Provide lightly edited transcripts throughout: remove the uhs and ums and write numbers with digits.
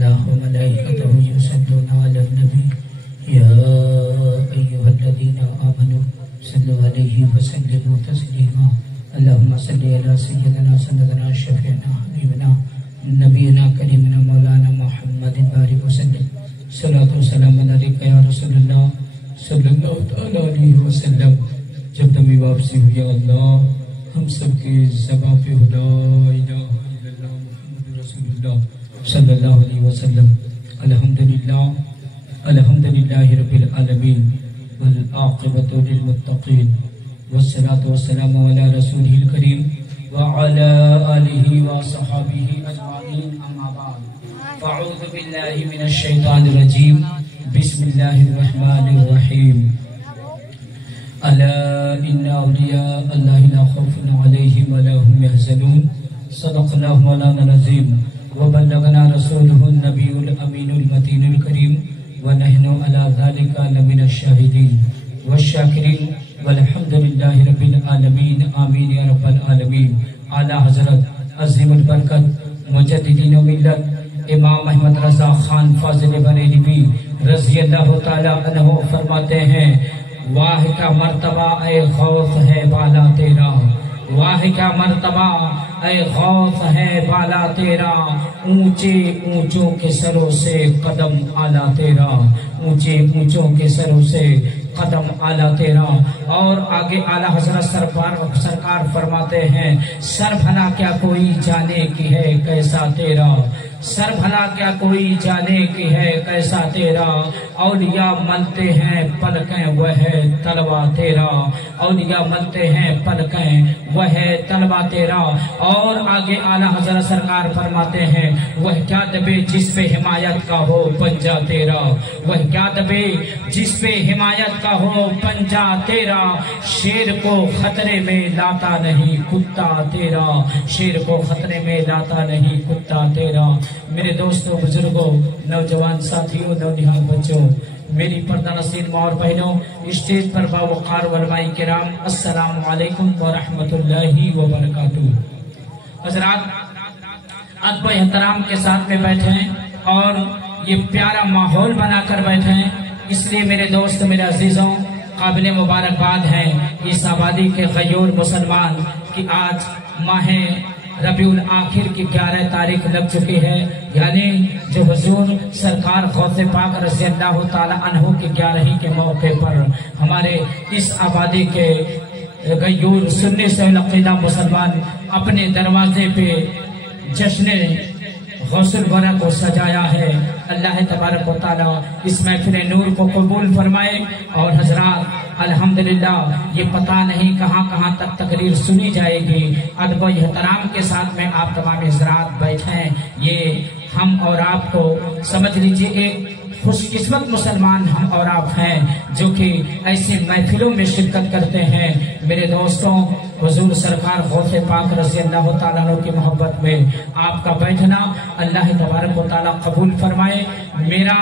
الله وملائكته يصلون على النبي يا أيها الذين آمنوا صلوا عليه وسلموا تسليما اللهم صل على سيدنا سندنا شفيعنا حبيبنا نبينا كريمنا مولانا محمد بارك وسلم صلاة والسلام عليك يا رسول الله صلی اللہ تعالیٰ علیہ وسلم. جب دمی واپسی ہو یا اللہ ہم سب کے زباں پہ لا الہ الا اللہ محمد رسول اللہ صلی اللہ علیہ وسلم. الحمدللہ رب العالمین والعاقبۃ للمتقین والصلاة والسلام علی رسولہ الکریم وعلی آلہ وصحابہ اجمعین. اما بعد فاعوذ باللہ من الشیطان الرجیم بسم اللہ الرحمن الرحیم. الا ان اولیاء اللہ لا خوف علیہم ولا هم يحزنون. صدق اللہ مولانا العظیم وبلغنا رسولہ النبی الامین المتین الکریم ونحن علی ذلک لمن الشاہدین والشاکرین والحمد للہ رب العالمین. آمین یا رب العالمین. اعلی حضرت عظیم البرکت مجددین و ملت امام احمد رضا خان فاضل بریلوی رضی اللہ تعالیٰ عنہ فرماتے ہیں واہ کا مرتبہ اے غوث ہے بالا تیرا. واہ کا مرتبہ اے غوث ہے بالا تیرا. اونچے اونچوں کے سروں سے قدم اعلیٰ تیرا. اونچے اونچوں کے سروں سے قدم اعلیٰ تیرا. اور آگے اعلیٰ حضرت سرکار فرماتے ہیں سر بھلا کیا کوئی جانے کی ہے کیسا تیرا. سر بھلا کیا کوئی جانے کی ہے کیسا تیرا. اولیاء ملتے ہیں پلکیں وہ ہے طلبہ تیرا. اولیاء ملتے ہیں پلکیں وہ ہے طلبہ تیرا. اور آگے اعلیٰ حضرت سرکار فرماتے ہیں وہ کیا دبے جس پہ حمایت کا ہو پنجہ تیرا. وہ کیا دبے جس پہ حمایت کا ہو پنجہ تیرا. شیر کو خطرے میں لاتا نہیں کتا تیرا. شیر کو خطرے میں لاتا نہیں کتا تیرا. میرے دوستوں بزرگوں نوجوان ساتھیوں نونہال بچوں میری پردہ نشین ماں اور بہنوں اسٹیج پر باوقار علماء کرام السلام علیکم ورحمۃ اللہ وبرکاتہ. حضرات ادب و احترام کے ساتھ میں بیٹھے ہیں اور یہ پیارا ماحول بنا کر بیٹھے ہیں. اس لیے میرے دوست میرے عزیزوں قابل مبارکباد ہیں اس آبادی کے غیور مسلمان کی آج ماہ ربیع الاخر کی 11 تاریخ لگ چکی ہے. یعنی جو حضور سرکار غوث پاک رضی اللہ تعالی عنہ کی 11ویں کے موقع پر ہمارے اس آبادی کے غیور سنی سے عقیدہ مسلمان اپنے دروازے پہ جشن غوث الورا کو سجایا ہے. اللہ تبارک و تعالی اس محفل نور کو قبول فرمائے. اور حضرات الحمدللہ یہ پتہ نہیں کہاں کہاں تک تقریر سنی جائے گی. ادب و احترام کے ساتھ میں آپ تمام حضرات بیٹھے ہیں. یہ ہم اور آپ کو سمجھ لیجئے ایک خوش قسمت مسلمان ہم اور آپ ہیں جو کہ ایسے محفلوں میں شرکت کرتے ہیں. میرے دوستوں حضور سرکار غوث پاک رضی اللہ تعالیٰ عنہ کی محبت میں آپ کا بیٹھنا اللہ تبارک و تعالیٰ قبول فرمائے. میرا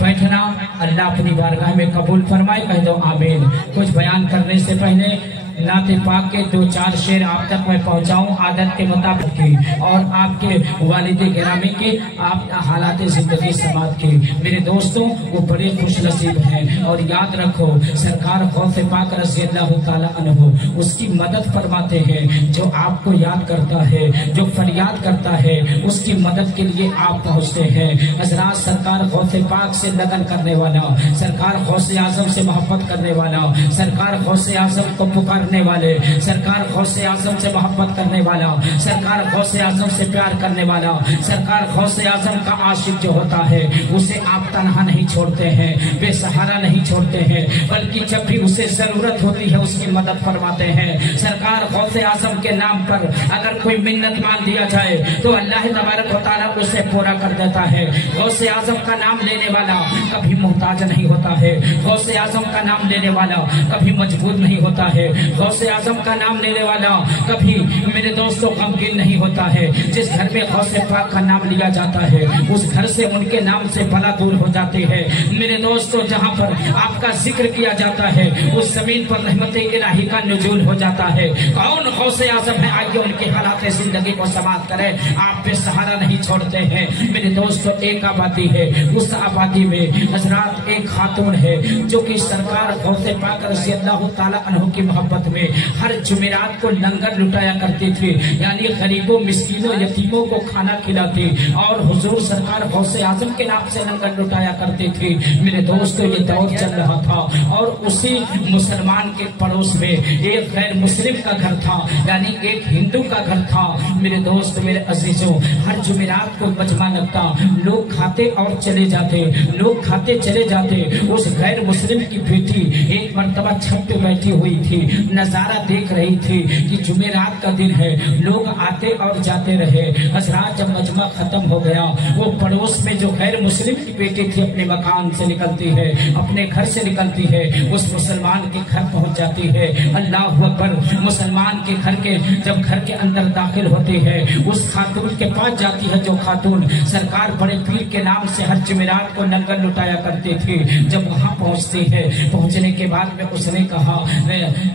بیٹھنا اللہ اپنی بارگاہ میں قبول فرمائے. کہہ دو آمین. کچھ بیان کرنے سے پہلے نعت پاک کے 2-4 شعر آپ تک میں پہنچاؤں عادت کے مطابق کی اور آپ کے والد گرامی کی آپ حالات زندگی سماعت کی. میرے دوستوں وہ بڑے خوش نصیب ہیں. اور یاد رکھو سرکار غوث پاک رضی اللہ تعالی عنہ اس کی مدد فرماتے ہیں. جو آپ کو یاد کرتا ہے جو فریاد کرتا ہے اس کی مدد کے لیے آپ پہنچتے ہیں. حضرات سرکار غوث پاک سے لگن کرنے والا سرکار غوث اعظم سے محبت کرنے والا سرکار غوث اعظم کو پکار والے سرکار غوث اعظم سے محبت کرنے والا سرکار غوث اعظم سے پیار کرنے والا سرکار غوث اعظم کا عاشق جو ہوتا ہے اسے آپ تنہا نہیں چھوڑتے ہیں بے سہارا نہیں چھوڑتے ہیں بلکہ جب بھی اسے ضرورت ہوتی ہے اس کی مدد فرماتے ہیں. سرکار غوث اعظم کے نام پر اگر کوئی منت مان دیا جائے تو اللہ تبارک و تعالیٰ اسے پورا کر دیتا ہے. غوث اعظم کا نام لینے والا کبھی محتاج نہیں ہوتا ہے. غوث اعظم کا نام لینے والا کبھی مجبور نہیں ہوتا ہے. غوث اعظم کا نام لینے والا کبھی میرے دوستوں غمگین نہیں ہوتا ہے. جس گھر میں غوث پاک کا نام لیا جاتا ہے اس گھر سے ان کے نام سے بلا دور ہو جاتے ہیں. میرے دوستوں جہاں پر آپ کا ذکر کیا جاتا ہے اس زمین پر رحمت الہی کا نزول ہو جاتا ہے. کون غوث اعظم ہے؟ آئیے ان کے حالات زندگی کو سماعت کریں. آپ پہ سہارا نہیں چھوڑتے ہیں. میرے دوستوں ایک آبادی ہے, اس آبادی میں حضرات ایک خاتون ہے جو کہ سرکار غوث پاک رضی اللہ تعالیٰ عنہ کی محبت میں ہر جمعرات کو لنگر لٹایا کرتی تھی, یعنی غریبوں مسکینوں یتیموں کو کھانا کھلاتی اور حضور سرکار غوث اعظم کے نام سے لنگر لٹایا کرتی تھی. میرے دوستوں یہ دور چل رہا تھا اور اسی مسلمان کے پڑوس میں ایک غیر مسلم کا گھر تھا, یعنی ایک ہندو کا گھر تھا. میرے دوست میرے عزیزوں ہر جمعرات کو مجمع لگتا, لوگ کھاتے اور چلے جاتے, لوگ کھاتے چلے جاتے. اس غیر مسلم کی بیٹی ایک مرتبہ چھت پہ بیٹھی ہوئی تھی, نظارہ دیکھ رہی تھی کہ جمعرات کا دن ہے, لوگ آتے اور جاتے رہے. حضرات جب مجمع ختم ہو گیا وہ پڑوس میں جو غیر مسلم کی بیٹی تھی اپنے مکان سے نکلتی ہے, اپنے گھر سے نکلتی ہے, اس مسلمان کے گھر پہنچ جاتی ہے. اللہ اکبر. مسلمان کے گھر کے جب گھر کے اندر داخل ہوتی ہے اس خاتون کے پاس جاتی ہے جو خاتون سرکار بڑے پیر کے نام سے ہر جمعرات کو لنگر لٹایا کرتی تھی. جب وہاں پہنچتی ہے, پہنچنے کے بعد میں اس نے کہا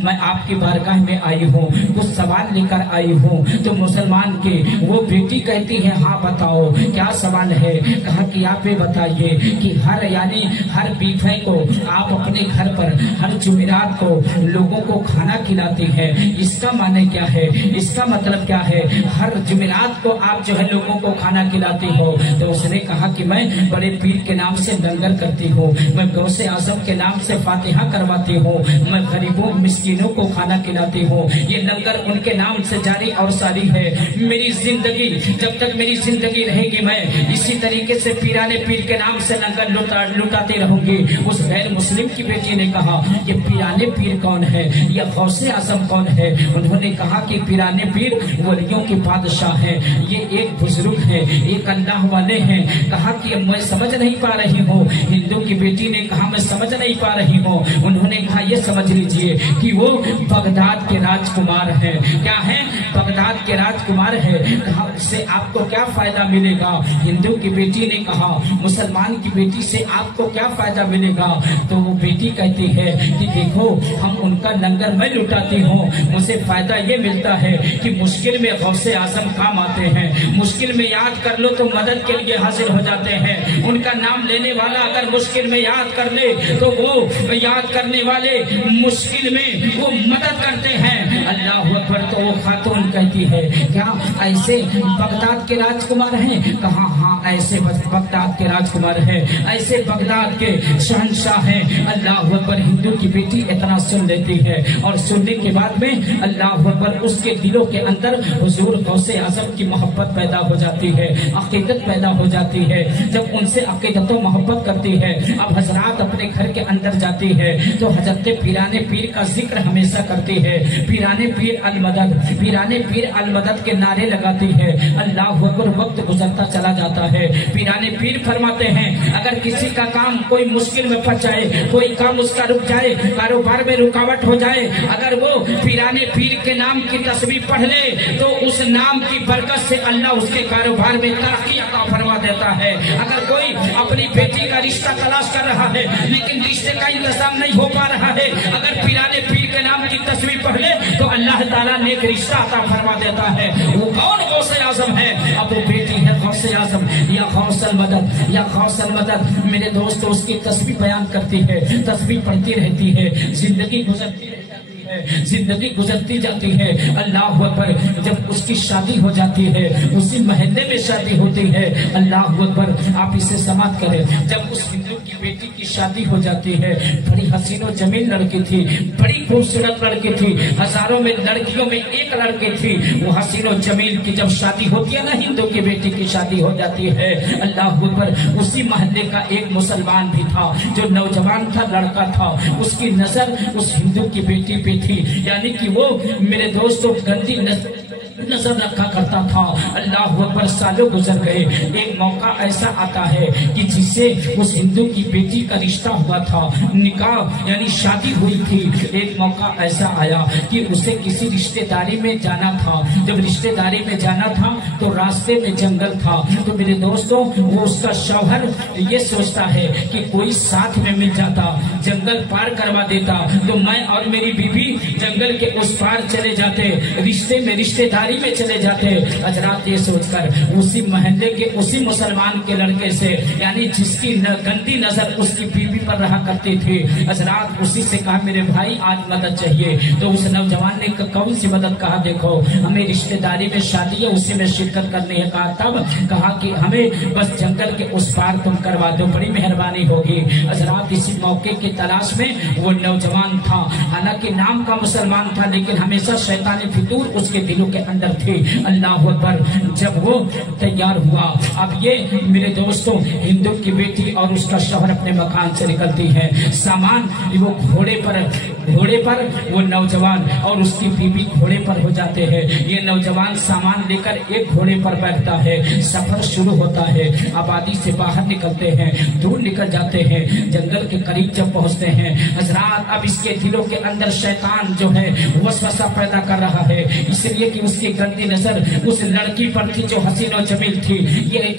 میں آپ کی بارگاہ میں آئی ہوں, کچھ سوال لے کر آئی ہوں. تو مسلمان کی وہ بیٹی کہتی ہے ہاں بتاؤ کیا سوال ہے. کہا کہ آپ یہ بتائیے کہ ہر بیوی کو آپ اپنے گھر پر ہر جمعرات کو لوگوں کو کھانا کھلاتی ہے, اس کا معنی کیا ہے, اس کا مطلب کیا ہے, ہر جمعرات کو آپ جو ہے لوگوں کو کھانا کھلاتی ہو. تو اس نے کہا کہ میں بڑے پیر کے نام سے لنگر کرتی ہوں, میں غوث اعظم کے نام سے فاتحہ کرواتی ہوں, میں غریبوں مسکینوں کو کھانا کھلاتی ہوں. یہ لنگر ان کے نام سے جاری اور ساری ہے. میری زندگی جب تک میری زندگی رہے گی میں اسی طریقے سے پیرانے پیر کے نام سے لنگر لٹاتی رہوں گی. اس غیر مسلم کی بیٹی نے کہا یہ پیرانے پیر کون ہے, یہ غوث اعظم کون ہے. انہوں نے کہا کہ پیرانے پیر ولیوں کے بادشاہ ہیں, یہ ایک بزرگ ہے, ایک اللہ والے ہیں. کہا کہ میں سمجھ نہیں پا رہی ہوں. ہندو کی بیٹی نے کہا میں سمجھ نہیں پا رہی ہوں. انہوں نے کہا یہ سمجھ لیجئے کہ وہ بغداد کے راجکمار ہیں. کیا ہے؟ بغداد کے راجکمار ہے. کہا اس سے آپ کو کیا فائدہ ملے گا. ہندو کی بیٹی نے کہا مسلمان کی بیٹی سے آپ کو کیا فائدہ ملے گا. تو وہ بیٹی کہتی ہے کہ دیکھو ہم ان کا لنگر میں لٹاتی ہوں, مجھے فائدہ یہ ملتا ہے کہ مشکل میں غوث اعظم کام آتے ہیں, مشکل میں یاد کر لو تو مدد کے لیے حاضر ہو جاتے ہیں. ان کا نام لینے والا اگر مشکل میں یاد کر لے تو وہ یاد کرنے والے مشکل میں وہ مدد کرتے ہیں. اللہ اکبر. تو وہ خاتون کہتی ہے کیا ایسے بغداد کے راجکمار ہیں. کہا ہاں ایسے بغداد کے راجکمار ہیں, ایسے بغداد کے شہنشاہ ہیں. اللہ اکبر. ہندو کی بیٹی اتنا سن لیتی ہے اور سننے کے بعد میں اللہ اکبر اس کے دلوں کے اندر حضور غوث اعظم کی محبت پیدا ہو جاتی ہے, عقیدت پیدا ہو جاتی ہے. جب ان سے عقیدت و محبت کرتی ہے اب حضرات اپنے گھر کے اندر جاتی ہے تو حضرت پیرانے پیر کا ذکر ہمیشہ کرتی ہے. پیرانے پیر المدد, پیرانے پیر المدد کے نعرے لگاتی ہے. اللہ اکبر. وقت گزرتا چلا جاتا ہے. پیرانے پیر فرماتے ہیں اگر کسی کا کام کوئی مشکل میں پھنس جائے, کوئی کام اس کا رک جائے, کاروبار میں رکاوٹ ہو جائے, اگر وہ پیرانے پیر کے نام کی تسبیح پڑھ لے تو اس نام کی برکت سے اللہ اس کے کاروبار میں ترقی عطا فرما دیتا ہے. اگر کوئی اپنی بیٹی کا رشتہ تلاش کر رہا ہے لیکن رشتے کا انتظام نہیں ہو پا رہا ہے, اگر پیرانے پیر کے نام کی تسبیح پڑھ لے تو اللہ تعالیٰ نیک رشتہ عطا فرما دیتا ہے. وہ کون غوث اعظم ہے؟ اب وہ بیٹی ہے غوث اعظم یا غوث المدد, یا غوث المدد. میرے دوستو اس کی تسبیح بیان کرتی ہے, تسبیح پڑھتی رہتی ہے, زندگی گزرتی رہتی ہے, زندگی گزرتی جاتی ہے. اللہ اکبر. جب اس کی شادی ہو جاتی ہے, اسی محلے میں شادی ہوتی ہے. اللہ اکبر. آپ اسے سماعت کریں. جب اس ہندو کی بیٹی کی شادی ہو جاتی ہے, بڑی حسین و جمیل لڑکی تھی, بڑی خوبصورت لڑکی تھی, ہزاروں میں لڑکیوں میں ایک لڑکی تھی. وہ حسین و جمیل کی جب شادی ہوتی ہے نا, ہندو کی بیٹی کی شادی ہو جاتی ہے. اللہ اکبر. اسی محلے کا ایک مسلمان بھی تھا جو نوجوان تھا, لڑکا تھا, اس کی نظر اس ہندو کی بیٹی پہ تھی, یعنی کہ وہ میرے دوستوں گندی نظر नजर रखा करता था। अल्लाह अकबर, सालों गुजर गए। एक मौका ऐसा आता है कि जिससे उस हिंदू की बेटी का रिश्ता हुआ था, निकाह यानी शादी हुई थी। एक मौका ऐसा आया कि उसे किसी रिश्तेदारी में जाना था। जब रिश्तेदारी में जाना था तो रास्ते में जंगल था। तो मेरे दोस्तों, वो उसका शौहर ये सोचता है कि कोई साथ में मिल जाता, जंगल पार करवा देता तो मैं और मेरी बीवी जंगल के उस पार चले जाते, रिश्ते में रिश्तेदारी में चले जाते। हजरात, ये सोचकर उसी मोहल्ले के उसी मुसलमान के लड़के से, यानी जिसकी गंदी नजर उसकी बीवी पर रहा करती थी, हजरात उसी से कहा मेरे भाई आज मदद चाहिए। तो उस नौजवान ने कौन सी मदद? कहा देखो हमें रिश्तेदारी में शादी है, उसी में शिरकत करनी है। कहा तब? कहा कि हमें बस जंगल के उस पार तुम करवा दो, बड़ी मेहरबानी होगी। हजरात, इसी मौके की तलाश में वो नौजवान था। हालांकि नाम का मुसलमान था लेकिन हमेशा शैतानी फितूर उसके दिलों के अंदर थी। अल्लाह अकबर, जब वो तैयार हुआ, अब ये मेरे दोस्तों हिंदू की बेटी और उसका शौहर अपने मकान से निकलती है। सामान वो घोड़े पर वो नौजवान और उसकी बीवी घोड़े पर हो जाते हैं। ये नौजवान सामान लेकर एक घोड़े पर बैठता है। सफर शुरू होता है। आबादी से बाहर निकलते हैं, दूर निकल जाते हैं। जंगल के करीब जब पहुंचते हैं, हजरात अब इसके दिलों के अंदर शैतान जो है वसवसा पैदा कर रहा है, इसलिए कि उसकी गंदी नजर उस लड़की पर थी जो हसीन और जमील थी।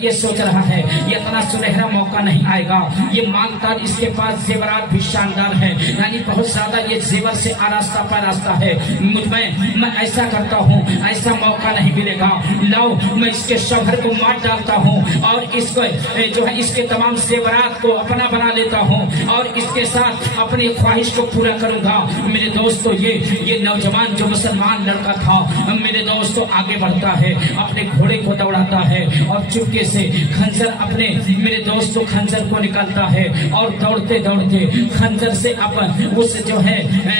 ये सोच रहा है ये इतना सुनहरा मौका नहीं आएगा। ये मांगतार इसके पास जेवरात भी शानदार है, यानी बहुत ज्यादा ये जेवर से आरास्ता पैरास्ता है। मैं ऐसा करता हूँ, ऐसा मौका नहीं मिलेगा। लाओ मैं इसके शौहर को मार डालता हूँ और इसको जो है इसके तमाम जेवरात को अपना बना लेता हूँ और इसके साथ अपनी ख्वाहिश को पूरा करूंगा। मेरे दोस्तों, ये नौजवान जो मुसलमान लड़का था, मेरे दोस्तों आगे बढ़ता है, अपने घोड़े को दौड़ाता है और चुपके से खंजर अपने मेरे दोस्तों खंजर को निकालता है और दौड़ते दौड़ते खंजर से उस जो है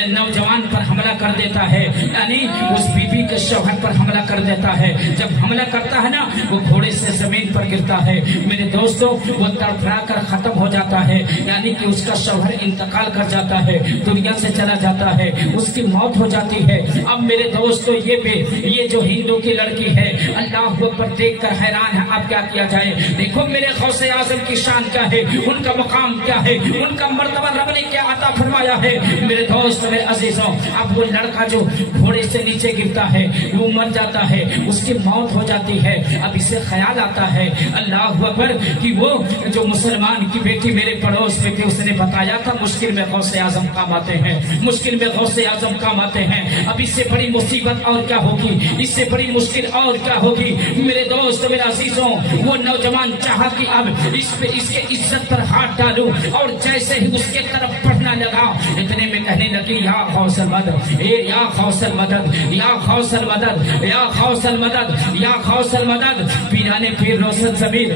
नौजवान पर हमला कर देता है, यानी उस बीबी के शौहर पर हमला कर देता है। जब हमला करता है ना, वो घोड़े से जमीन पर गिरता है। मेरे दोस्तों, वो तड़फड़ा कर खत्म हो जाता है, यानी कि उसका शौहर इंतकाल कर जाता है, दुनिया से चला जाता है, उसकी मौत हो जाती है। अब मेरे दोस्तों, ये जो हिंदू की लड़की है, अल्लाह पर देख कर हैरान है। अब क्या किया जाए? देखो मेरे गौसे आजम की शान क्या है, उनका मकाम क्या है, उनका मर्तबा रब ने क्या अता फरमाया है। मेरे दोस्त, मेरे अजीजों, अब वो लड़का जो घोड़े से नीचे गिरता है वो मर जाता है, उसकी मौत हो जाती है। अब इसे ख्याल आता है, अल्लाह अकबर, कि वो जो मुसलमान की बेटी मेरे पड़ोस में थी, उसने बताया था मुश्किल में गौसे आजम काम आते हैं, मुश्किल में गौसे आजम काम आते हैं। अब इससे बड़ी मुसीबत और क्या होगी, इससे बड़ी मुश्किल और क्या होगी। मेरे दोस्त, मेरे अजीजों, वो नौजवान चाहा कि अब इसके इज्जत पर हाथ डालूं और जैसे ही उसके तरफ बढ़ना लगा, इतने में कहने लगी या गौसल मदद, या गौसल मदद, या गौसल मदद, या गौसल मदद, या गौसल मदद। पीराने पीर रोशन जमीर,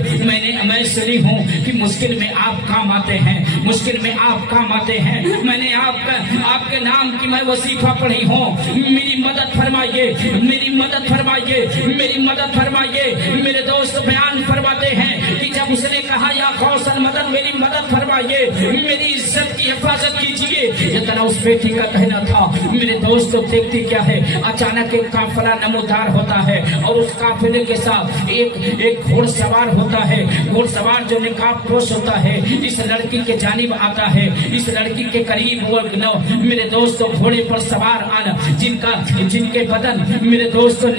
मैं सुनी हूँ कि मुश्किल में आप काम आते हैं, मुश्किल में आप काम आते हैं। मैंने आपके नाम की मैं वजीफा पढ़ी हूँ, मेरी मदद फरमाइए, मेरी मदद फरमाइए, मेरी मदद फरमाइए। मेरे दोस्त बयान फरमाते हैं कि जब उसने कहा या गौसल मदद, मेरी मदद फरमाइए, मेरी इज्जत की हिफाजत कीजिए, इतना उस बेटी का कहना था। मेरे दोस्त, देखती क्या है, अचानक एक काफिला नमोदार होता है और उस काफिले के साथ एक घोड़सवार होता है। घोड़सवार जो निकाब पोश होता है, इस लड़की के जानिब आता है। इस लड़की के करीब वो मेरे दोस्तों घोड़े पर सवार आना, जिनके बदन मेरे दोस्तों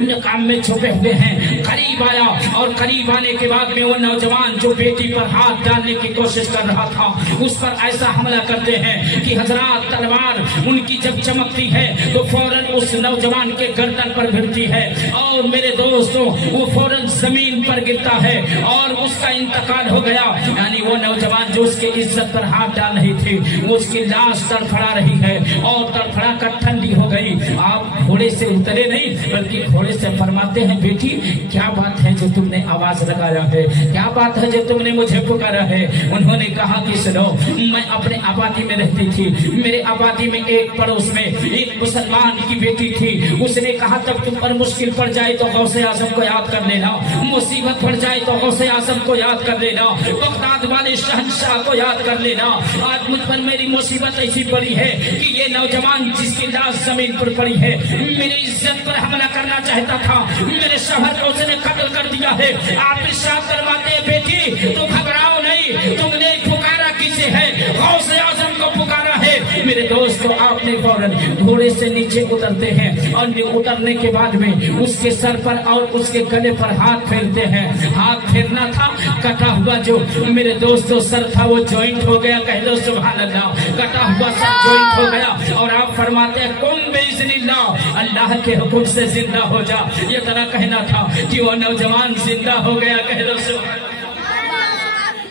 निकाब में छुपे हुए हैं, करीब आया और करीब आने के बाद में वो नौजवान जो बेटी पर हाथ डालने की कोशिश कर रहा था, उस पर ऐसा हमला करते हैं कि हजरात तलवार उनकी जब चमकती है तो फौरन उस नौजवान के गर्दन पर भिड़ती है और मेरे दोस्तों वो फौरन जमीन पर गिरता है और उसका इंतकाल हो गया। यानी वो नौजवान जो उसकी इज्जत पर हाथ डाल रही थी, वो उसकी लाश तड़फड़ा रही है और तड़फड़ा कर ठंडी हो गई। आप घोड़े से उतरे नहीं बल्कि घोड़े से फरमाते हैं, बेटी क्या बात है जो तुमने आवाज लगाया है, क्या बात है जो तुमने मुझे पुकारा है। उन्होंने कहा कि सुनो, मैं अपने आबादी में रहती थी, मेरे आबादी वादी में एक पड़ोस में एक मुसलमान की बेटी थी। उसने कहा तब तुम पर मुश्किल पड़ जाए तो गौसे आजम को याद कर लेना, मुसीबत पड़ जाए तो गौसे आजम को याद कर लेना, बगदाद वाले शहंशाह को याद कर लेना। आज मुझ पर मेरी मुसीबत ऐसी पड़ी है कि ये नौजवान जिसकी लाश जमीन पर पड़ी है, मेरी इज्जत पर हमला करना चाहता था, मेरे शौहर को उसने कत्ल कर दिया है। आप इरशाद फरमाते हैं बेटी तो घबराओ नहीं, तुमने पुकारा किसे है? गौसे आजम को पुकारा है। मेरे दोस्तों आपने फौरन घोड़े से नीचे उतरते हैं और उतरने के बाद में उसके सर पर और उसके गले पर हाथ फेरते हैं। हाथ फेरना था, कटा हुआ जो मेरे दोस्तों सर था वो जॉइंट हो गया। कह दो सुभान अल्लाह। कटा हुआ सर जॉइंट हो गया और आप फरमाते हैं कुम बिइज़्निल्लाह, अल्लाह के हुक्म से जिंदा हो जा। ये तरह कहना था कि वो नौजवान जिंदा हो गया। कह दो सुभान अल्लाह।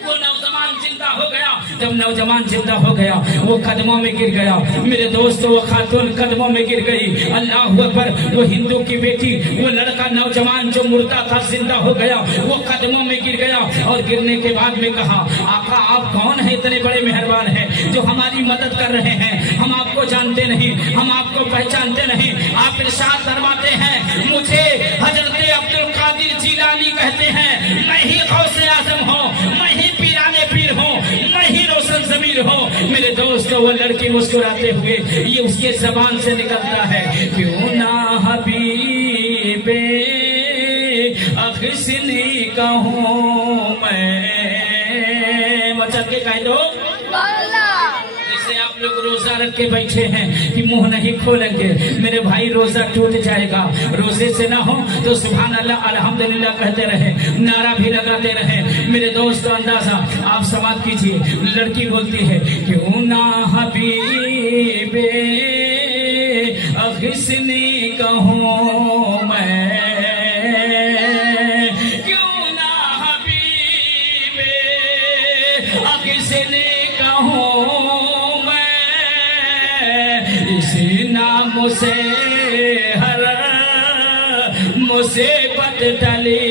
वो नौजवान जिंदा हो गया। जब नौजवान जिंदा हो गया वो कदमों में गिर गया। मेरे दोस्तों वो खातून कदमों में गिर गई। अल्लाह अकबर। वो हिंदू की बेटी, वो लड़का नौजवान जो मुर्दा था जिंदा हो गया, वो कदमों में गिर गया और गिरने के बाद में कहा आका आप कौन है, इतने बड़े मेहरबान हैं जो हमारी मदद कर रहे हैं, हम आपको जानते नहीं, हम आपको पहचानते नहीं। आप इरशाद फरमाते हैं मुझे हजरत अब्दुल कादिर जिलानी कहते हैं, मैं ही गौसे आजम हूँ, मैं ही पीराने पीर हूँ, मैं ही रोशन ज़मीर हूँ। मेरे दोस्तों वो लड़की मुस्कुराते हुए ये उसके जबान से निकलता है क्यों ना हबीबे अखसनी कहूँ मैं। मचल के कह दो जैसे आप लोग रोजा रख के बैठे हैं कि मुंह नहीं खोलेंगे, मेरे भाई रोजा टूट जाएगा। रोजे से ना हो तो सुभान अल्लाह अल्हम्दुलिल्लाह कहते रहे, नारा भी लगाते रहे। मेरे दोस्तों अंदाजा आप समाप्त कीजिए। लड़की बोलती है क्यों ना हबीबे अखसनी कहूँ मैं, क्यों ना हबीबे अखसनी कहूँ इसी नाम से हर मुसीबत टली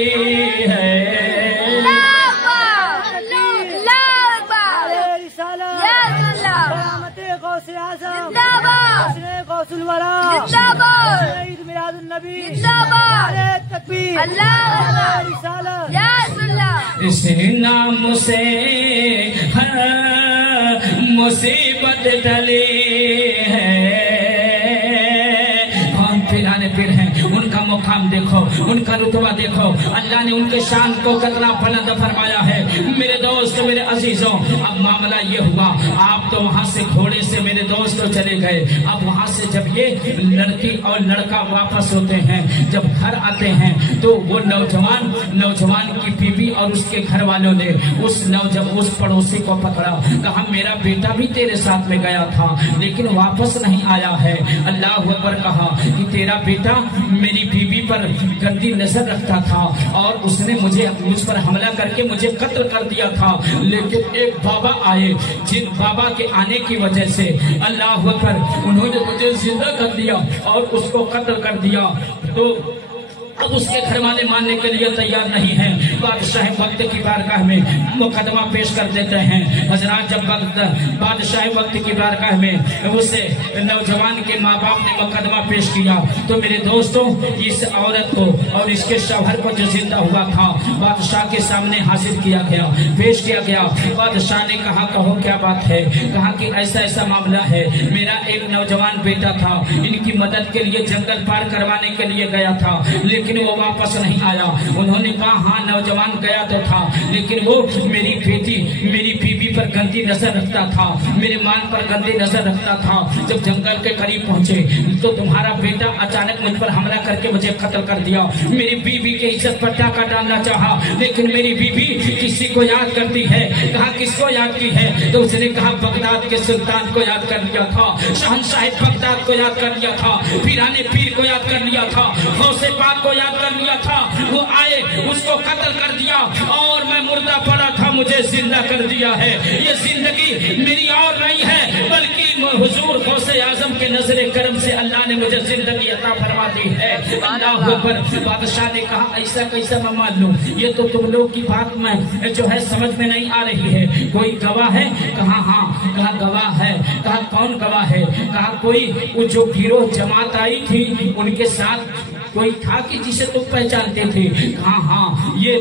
है। इसी नाम से हर मुसीबत टली है। कौन पीराने पीर हैं, उनका मुकाम देखो, उनका रुतबा देखो, अल्लाह ने उनके शान को कितना बुलंद फरमाया है। मेरे दोस्त मेरे अजीजों अब मामला ये हुआ, आप तो वहां से घोड़े से मेरे दोस्तों चले गए। अब वहां से जब ये लड़की और लड़का वापस होते हैं, जब घर आते हैं तो वो नौजवान की बीवी और उसके घर वालों ने उस पड़ोसी को पकड़ा, कहा मेरा बेटा भी तेरे साथ में गया था लेकिन वापस नहीं आया है। अल्लाह अकबर। कहा कि तेरा बेटा मेरी बीवी पर गंदी नजर रखता था और उसने मुझ पर हमला करके मुझे कत्ल कर दिया था, लेकिन एक बाबा आए, जिन बाबा के आने की वजह से अल्लाह अकबर उन्होंने मुझे जिंदा कर दिया और उसको कत्ल कर दिया। तो अब उसके घर वाले मानने के लिए तैयार नहीं हैं। बादशाह वक्त की बारगाह में मुकदमा पेश कर देते हैं। हजरात जब बादशाह वक्त की बारगाह में उसे नौजवान के माँ बाप ने मुकदमा पेश किया तो मेरे दोस्तों इस औरत को और इसके शौहर को जो जिंदा हुआ था बादशाह के सामने हाजिर किया गया, पेश किया गया। बादशाह ने कहा कहो क्या बात है? कहा कि ऐसा ऐसा मामला है, मेरा एक नौजवान बेटा था, इनकी मदद के लिए जंगल पार करवाने के लिए गया था लेकिन वो वापस नहीं आया। उन्होंने कहा हाँ नौजवान गया तो था लेकिन वो मेरी बेटी मेरी बीवी पर गंदी नजर रखता था, मेरे मान पर गंदी नजर रखता था। जब जंगल के करीब पहुंचे तो तुम्हारा बेटा अचानक मुझ पर हमला करके मुझे कत्ल कर दिया। मेरी बीवी की इज्जत पर टाका डालना चाहा लेकिन मेरी बीवी किसी को याद करती है। कहा किसको याद की है? तो उसने कहा बगदाद के सुल्तान को याद कर लिया था, शहंशाह बगदाद को याद कर लिया था, पीराने पीर को याद कर लिया था, गौसे पाक को याद कर लिया था, वो आए उसको कत्ल कर दिया और मैं मुर्दा पड़ा था, मुझे जिंदा कर दिया है। ये जिंदगी मेरी और नहीं है, बल्कि हुजूर गौसे आजम के नजरे करम से अल्लाह ने मुझे जिंदगी अता फरमा दी है। अल्लाह अकबर। बादशाह ने कहा ऐसा कैसा मैं मान लूं, ये तो तुम लोग की बात में जो है समझ में नहीं आ रही है। कोई गवाह है? कहा हाँ। कहा गवाह है? कहा कौन गवाह है? कहा कोई वो जो गिरोह जमात आई थी उनके साथ कोई था कि जिसे तुम पहचानते थे? हाँ हाँ, ये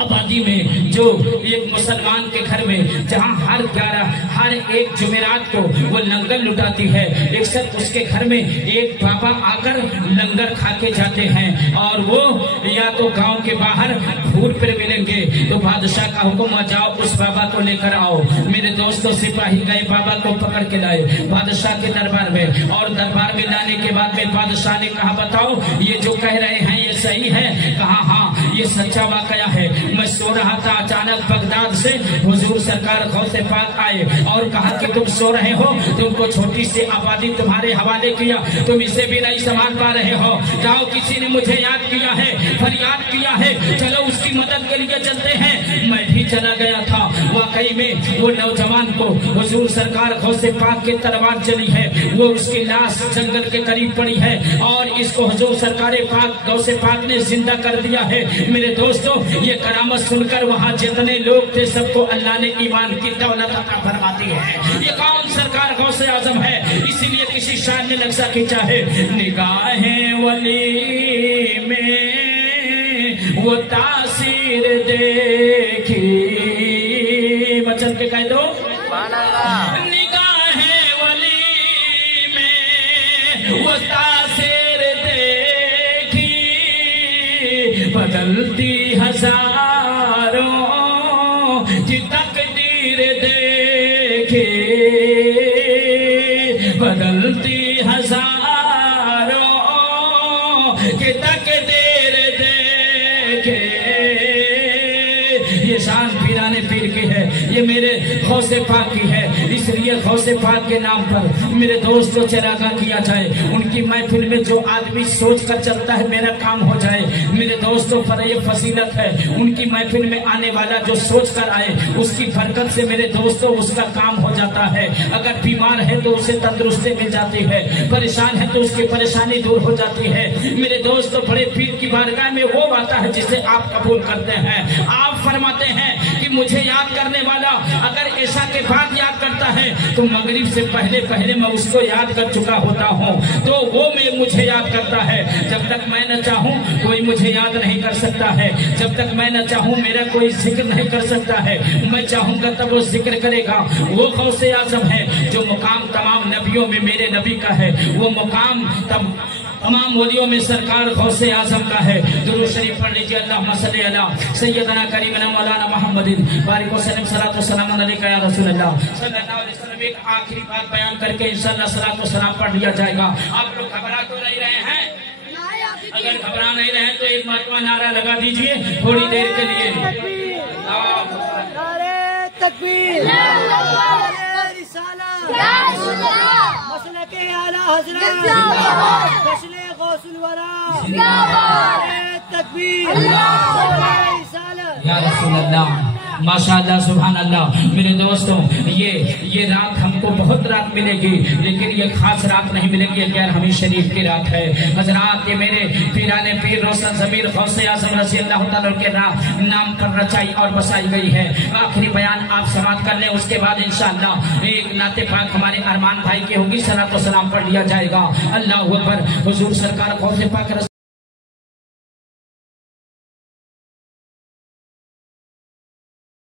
आबादी में जो एक मुसलमान के घर में जहाँ हर एक जुमेरात को वो लंगर लुटाती है, एक सर उसके घर में एक बाबा आकर लंगर खा के जाते हैं और वो या तो गांव के बाहर फूल पर मिलेंगे तो बादशाह का हुक्म, जाओ उस बाबा को लेकर आओ। मेरे दोस्तों सिपाही गए, बाबा को पकड़ के लाए बादशाह के दरबार में, और दरबार में लाने के बाद में बादशाह ने कहा बताओ ये जो कह रहे हैं ये सही है? कहा हाँ ये सच्चा वाकया है। मैं सो रहा था, अचानक बगदाद से हुजूर सरकार गौसे पाक आए और कहा कि तुम सो रहे हो, तुमको छोटी सी आबादी तुम्हारे हवाले किया, तुम इसे भी नहीं संभाल पा रहे हो, जाओ किसी ने मुझे याद किया है, फरियाद किया है, चलो उसकी मदद के लिए चलते हैं। मैं भी चला गया था, वाकई में वो नौजवान को हुजूर सरकार गौसे पाक की तलवार चली है, वो उसकी लाश जंगल के करीब पड़ी है और इसको हुजूर सरकार पाक गौसे पाक ने जिंदा कर दिया है। मेरे दोस्तों ये करामत सुनकर वहाँ जितने लोग थे सबको अल्लाह ने ईमान की दौलत अता फरमाती है। ये कौन सरकार गौसे आजम है? इसीलिए किसी शान ने नक्शा खींचा है, निगाहें वली में वो तासीर देखी, बचन के कह दो निगाहें वली में वो तासीर देखी, बदलती हजारों की तकदीर देखे, बदलती हजारों की तकदीर देखे। ये शान पीराने पीर की है, ये मेरे गौसे पाक की है, इसलिए गौसे पाक के नाम पर मेरे दोस्तों चरागा किया जाए। उनकी महफिल में जो आदमी सोच कर चलता है मेरा काम हो जाए, मेरे दोस्तों पर ये फजीलत है। उनकी महफिल में आने वाला जो सोच कर आए उसकी बरकत से मेरे दोस्तों उसका काम हो जाता है। अगर बीमार है तो उसे तंदुरुस्ती मिल जाती है, परेशान है तो उसकी परेशानी दूर हो जाती है। मेरे दोस्तों बड़े पीर की बारगाह में वो आता है जिसे आप कबूल करते हैं। आप फरमाते हैं कि मुझे याद करने वाला अगर ऐसा के बाद याद करता है तो मगरिब से पहले पहले मैं उसको याद कर चुका होता हूँ, तो वो मुझे याद करता है। जब तक मैं न चाहूँ कोई मुझे याद नहीं कर सकता है, जब तक मैं न चाहूँ मेरा कोई जिक्र नहीं कर सकता है। मैं चाहूंगा तब वो जिक्र करेगा। वो गौसे आजम है जो मुकाम तमाम नबियों में मेरे नबी का है, वो मुकाम तमाम वलियों में सरकार गौसे आजम का है। दुरूद शरीफ पढ़ लीजिए, अल्लाहुम्मा सल्ली अला सय्यदना करीमना मौलाना मुहम्मदिन बारिक वसल्लम सलातो सलाम अलैका या रसूल अल्लाह सल्लल्लाहु अलैहि वसल्लम। एक आखिरी बात बयान करके इंशाअल्लाह सलातो सलाम पढ़ लिया जाएगा। आप लोग घबरा तो नहीं रहे हैं? अगर घबरा नहीं रहे तो एक मरतबा नारा लगा दीजिए थोड़ी देर के लिए। तकबीर, मसलके आला हज़रत, जश्न गौसुल वरा, तकबीर, या रसूल अल्लाह। माशाअल्लाह सुभान अल्लाह। मेरे दोस्तों ये रात हमको बहुत रात मिलेगी, लेकिन ये खास रात नहीं मिलेगी, ये गैर हमीद शरीफ की रात है। हजरात ये मेरे पीराने पीर रोशन ज़मीर गौसे आज़म रज़ी अल्लाह तआला के नाम पर रचाई और बसाई गई है। आखिरी बयान आप समाप्त कर लें, उसके बाद इंशाअल्लाह एक नाते पाक हमारे अरमान भाई की होगी, सलातो सलाम पढ़ लिया जाएगा। अल्लाहु अकबर। हुजूर सरकार गौसे पाक